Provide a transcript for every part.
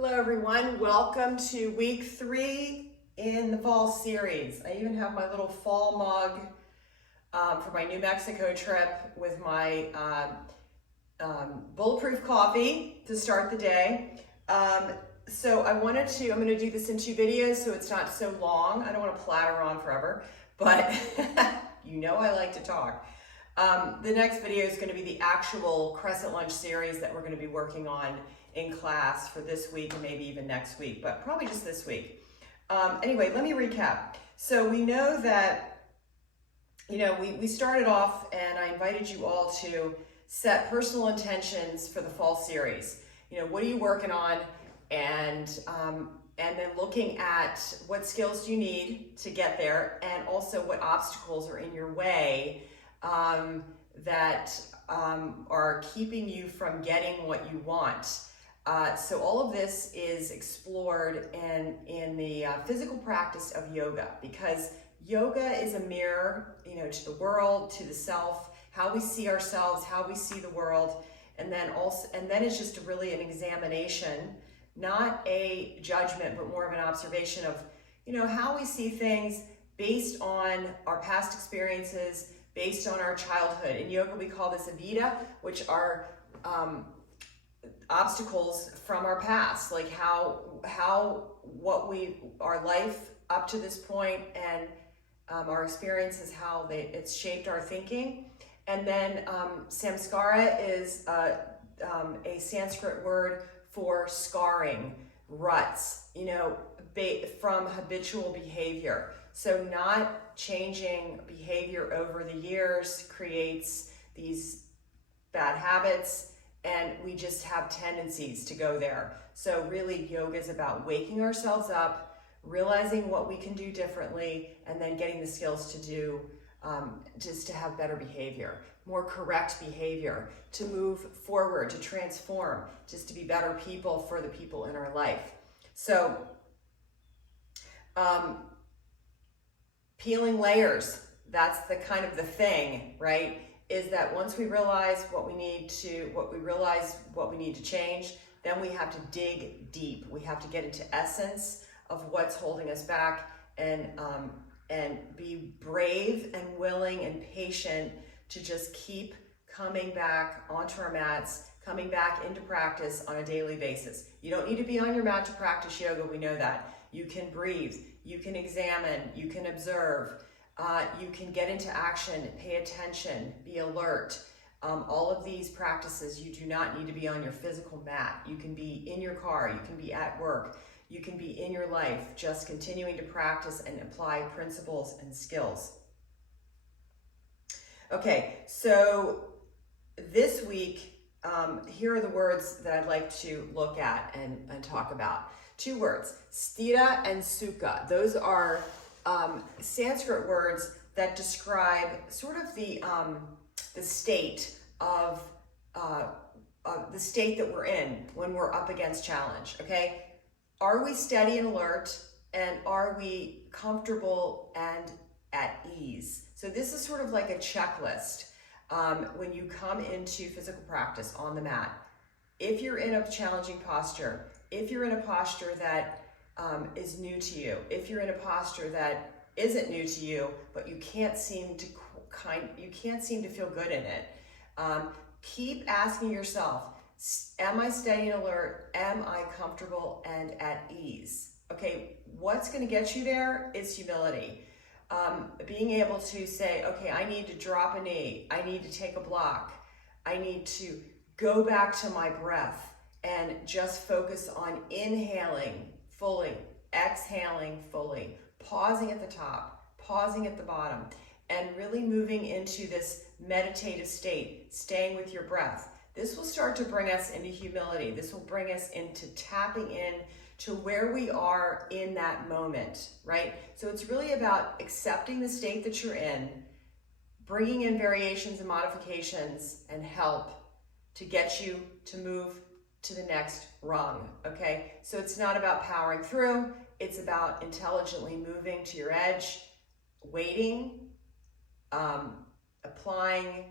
Hello everyone, welcome to week 3 in the fall series. I even have my little fall mug for my New Mexico trip with my bulletproof coffee to start the day. So I'm going to do this in 2 videos so it's not so long. I don't want to platter on forever, but you know I like to talk. The next video is going to be the actual Crescent Lunch series that we're going to be working on in class for this week and maybe even next week, but probably just this week. Anyway, let me recap. So we know that, we started off and I invited you all to set personal intentions for the fall series. What are you working on? And then looking at what skills do you need to get there, and also what obstacles are in your way that are keeping you from getting what you want. So all of this is explored in the physical practice of yoga, because yoga is a mirror, to the world, to the self, how we see ourselves, how we see the world, and then it's just really an examination, not a judgment, but more of an observation of, how we see things based on our past experiences, based on our childhood. In yoga, we call this avida, which are obstacles from our past, like our life up to this point, and our experiences, how it's shaped our thinking. And then samskara is a Sanskrit word for scarring, ruts, from habitual behavior. So not changing behavior over the years creates these bad habits, and we just have tendencies to go there. So really, yoga is about waking ourselves up, realizing what we can do differently, and then getting the skills to do, just to have better behavior, more correct behavior, to move forward, to transform, just to be better people for the people in our life. So, peeling layers, that's the kind of the thing, right? Is that once we realize what we need to change, then we have to dig deep. We have to get into essence of what's holding us back, and be brave and willing and patient to just keep coming back onto our mats, coming back into practice on a daily basis. You don't need to be on your mat to practice yoga, we know that. You can breathe, you can examine, you can observe, you can get into action, pay attention, be alert. All of these practices, you do not need to be on your physical mat. You can be in your car, you can be at work, you can be in your life, just continuing to practice and apply principles and skills. Okay, so this week, here are the words that I'd like to look at and talk about. 2 words, Sthira and Sukha. Those are Sanskrit words that describe sort of the state of the state that we're in when we're up against challenge. Okay, are we steady and alert, and are we comfortable and at ease? So this is sort of like a checklist when you come into physical practice on the mat. If you're in a challenging posture, if you're in a posture that is new to you, if you're in a posture that isn't new to you, but you can't seem to feel good in it, keep asking yourself, am I steady and alert? Am I comfortable and at ease? Okay, what's going to get you there is humility. Being able to say, okay, I need to drop a knee, I need to take a block, I need to go back to my breath and just focus on inhaling fully, exhaling fully, pausing at the top, pausing at the bottom, and really moving into this meditative state, staying with your breath. This will start to bring us into humility. This will bring us into tapping in to where we are in that moment, right? So it's really about accepting the state that you're in, bringing in variations and modifications and help to get you to move to the next rung, okay? So it's not about powering through, it's about intelligently moving to your edge, waiting, applying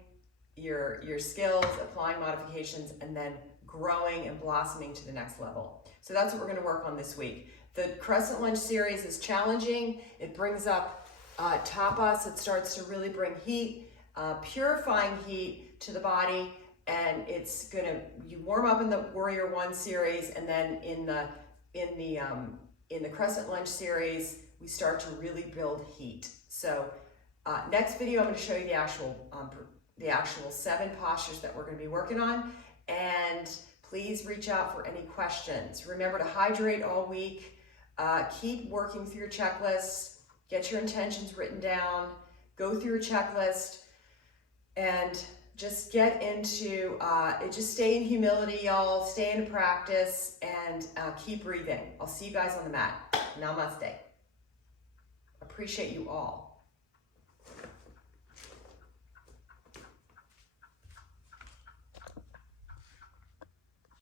your skills, applying modifications, and then growing and blossoming to the next level. So that's what we're going to work on this week. The crescent lunge series is challenging. It brings up tapas. It starts to really bring heat, purifying heat to the body, and it's gonna, you warm up in the Warrior One series, and then in the crescent lunge series, we start to really build heat. So next video, I'm going to show you the actual 7 postures that we're going to be working on, and please reach out for any questions. Remember to hydrate all week. Keep working through your checklist. Get your intentions written down. Go through your checklist, and just get into just stay in humility, y'all. Stay in practice, and keep breathing. I'll see you guys on the mat. Namaste. Appreciate you all.